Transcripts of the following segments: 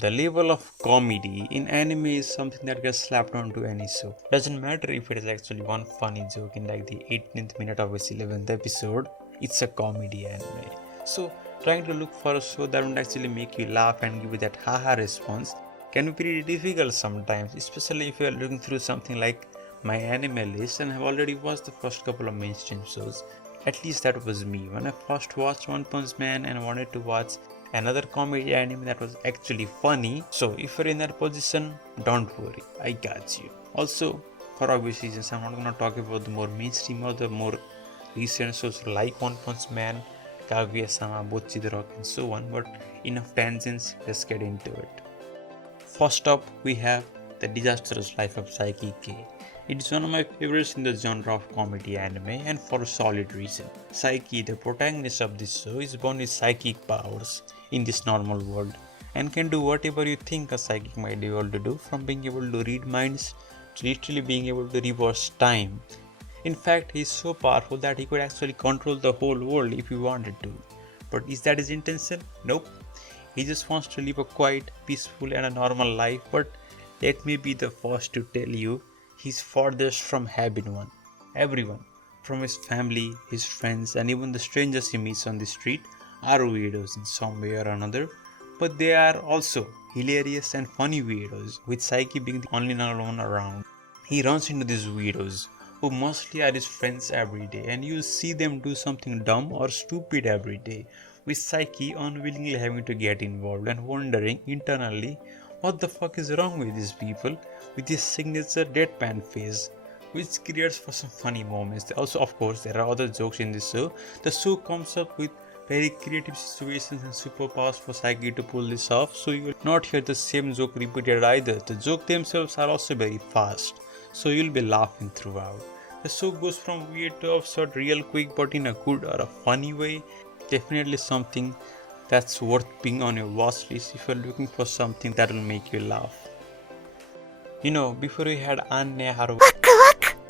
The level of comedy in anime is something that gets slapped onto any show. Doesn't matter if it is actually one funny joke in like the 18th minute of its 11th episode, it's a comedy anime. So trying to look for a show that would actually make you laugh and give you that haha response can be pretty difficult sometimes, especially if you are looking through something like my anime list and have already watched the first couple of mainstream shows. At least that was me when I first watched One Punch Man and wanted to watch another comedy anime that was actually funny. So if you're in that position, don't worry, I got you. Also, for obvious reasons, I'm not gonna talk about the more mainstream or the more recent shows like One Punch Man, Kaguya-sama, 𝗏𝗃𝗏 and so on, but enough tangents, let's get into it. First up, we have The Disastrous Life of 𝗍𝗃𝗂𝗹𝗱. It is one of my favorites in the genre of comedy anime and for a solid reason. Psyche, the protagonist of this show, is born with psychic powers in this normal world and can do whatever you think a psychic might be able to do, from being able to read minds to literally being able to reverse time. In fact, he is so powerful that he could actually control the whole world if he wanted to. But is that his intention? Nope. He just wants to live a quiet, peaceful and a normal life, but let me be the first to tell you, he's farthest from having one. Everyone, from his family, his friends and even the strangers he meets on the street, are weirdos in some way or another, but they are also hilarious and funny weirdos, with Psyche being the only one around. He runs into these weirdos, who mostly are his friends every day, and you'll see them do something dumb or stupid every day, with Psyche unwillingly having to get involved and wondering internally what the fuck is wrong with these people with his signature deadpan face, which creates for some funny moments. Also, of course, there are other jokes in this show. The show comes up with very creative situations and superpowers for Psyche to pull this off, so you will not hear the same joke repeated either. The jokes themselves are also very fast, so you'll be laughing throughout. The show goes from weird to absurd real quick, but in a good or a funny way. Definitely something that's worth being on your watch list if you're looking for something that will make you laugh. You know, before we had Anya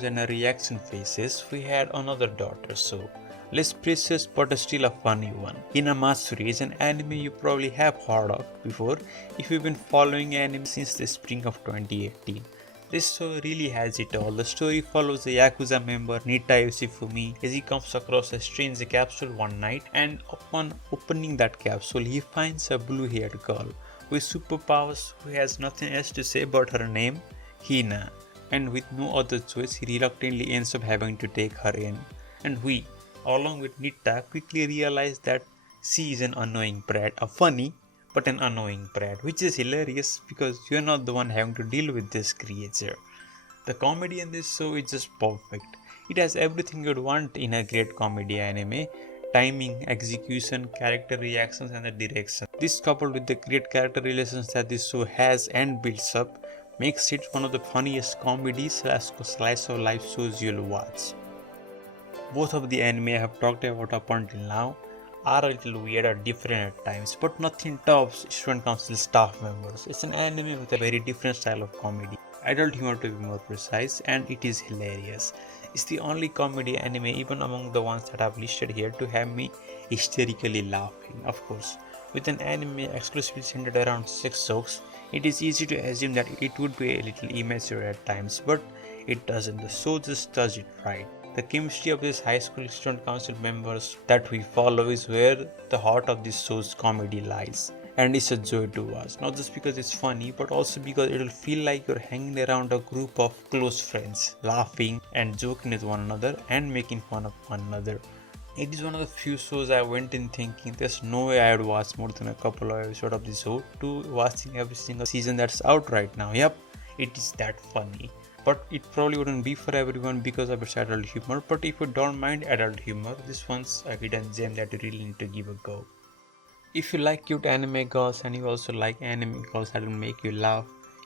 and her reaction faces, we had another daughter, so less precious but still a funny one. Hinamatsuri is an anime you probably have heard of before if you've been following anime since the spring of 2018. This show really has it all. The story follows a Yakuza member, 𝗍𝗃𝗏𝗏, as he comes across a strange capsule one night, and upon opening that capsule, he finds a blue-haired girl with superpowers who has nothing else to say but her name, Hina, and with no other choice, he reluctantly ends up having to take her in. And we, along with Nita, quickly realize that she is an annoying brat, a funny but an annoying brat, which is hilarious because you're not the one having to deal with this creature. The comedy in this show is just perfect. It has everything you'd want in a great comedy anime: timing, execution, character reactions and the direction. This, coupled with the great character relations that this show has and builds up, makes it one of the funniest comedy/slice of life shows you'll watch. Both of the anime I have talked about up until now are a little weird or different at times, but nothing tops Student Council staff members. It's an anime with a very different style of comedy, adult humor to be more precise, and it is hilarious. It's the only comedy anime, even among the ones that I've listed here, to have me hysterically laughing. Of course, with an anime exclusively centered around sex jokes, it is easy to assume that it would be a little immature at times, but it doesn't. The show just does it right. The chemistry of these high school student council members that we follow is where the heart of this show's comedy lies, and it's a joy to watch, not just because it's funny but also because it'll feel like you're hanging around a group of close friends, laughing and joking with one another and making fun of one another. It is one of the few shows I went in thinking there's no way I would watch more than a couple of episodes of this show, to watching every single season that's out right now. Yep, it is that funny. But it probably wouldn't be for everyone because of its adult humor, but if you don't mind adult humor, this one's a hidden gem that you really need to give a go. If you like cute anime girls and you also like anime girls that will make you laugh,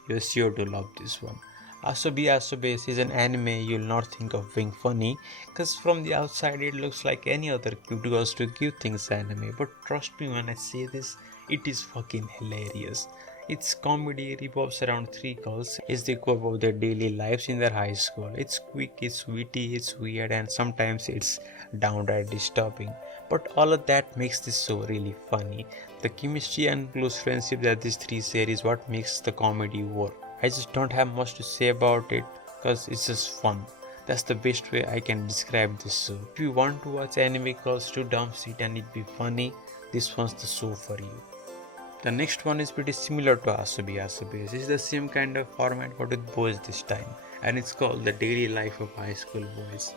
you're sure to love this one. 𝗍𝗵𝗏𝗏 is an anime you'll not think of being funny, cause from the outside it looks like any other cute girls to cute things anime, but trust me when I say this, it is fucking hilarious. Its comedy revolves around three girls as they go about their daily lives in their high school. It's quick, it's witty, it's weird, and sometimes it's downright disturbing. But all of that makes this show really funny. The chemistry and close friendship that these three share is what makes the comedy work. I just don't have much to say about it because it's just fun. That's the best way I can describe this show. If you want to watch anime called Too Dumb Shit and it be funny, this one's the show for you. The next one is pretty similar to 𝗬𝗍𝗶𝗍. It's the same kind of format but with boys this time, and it's called The Daily Life of High School Boys.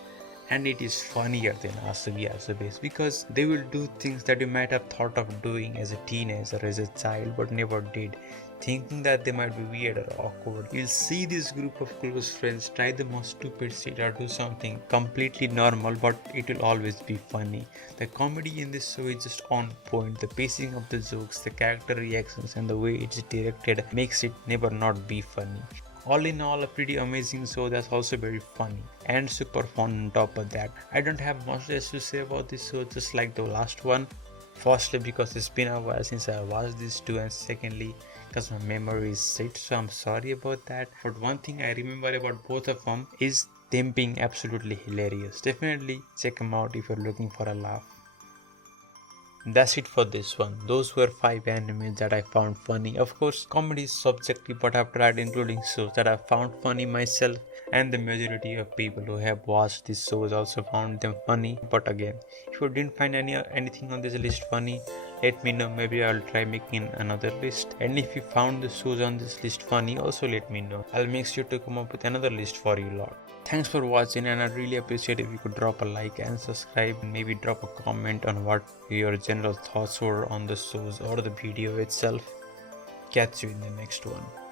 And it is funnier than 𝗬𝗍𝗶𝗍 because they will do things that you might have thought of doing as a teenager, as a child, but never did, thinking that they might be weird or awkward. You'll see this group of close friends try the most stupid shit or do something completely normal, but it will always be funny. The comedy in this show is just on point. The pacing of the jokes, the character reactions, and the way it's directed makes it never not be funny. All in all, a pretty amazing show that's also very funny and super fun on top of that. I don't have much else to say about this show, just like the last one. Firstly, because it's been a while since I watched these two, and secondly, because my memory is shit, so I'm sorry about that. But one thing I remember about both of them is them being absolutely hilarious. Definitely check them out if you're looking for a laugh. That's it for this one. Those were 5 animes that I found funny. Of course, comedy is subjective, but I've tried including shows that I found funny myself, and the majority of people who have watched these shows also found them funny. But again, if you didn't find anything on this list funny, let me know. Maybe I'll try making another list. And if you found the shows on this list funny, also let me know. I'll make sure to come up with another list for you lot. Thanks for watching, and I'd really appreciate if you could drop a like and subscribe, and maybe drop a comment on what your general thoughts were on the shows or the video itself. Catch you in the next one.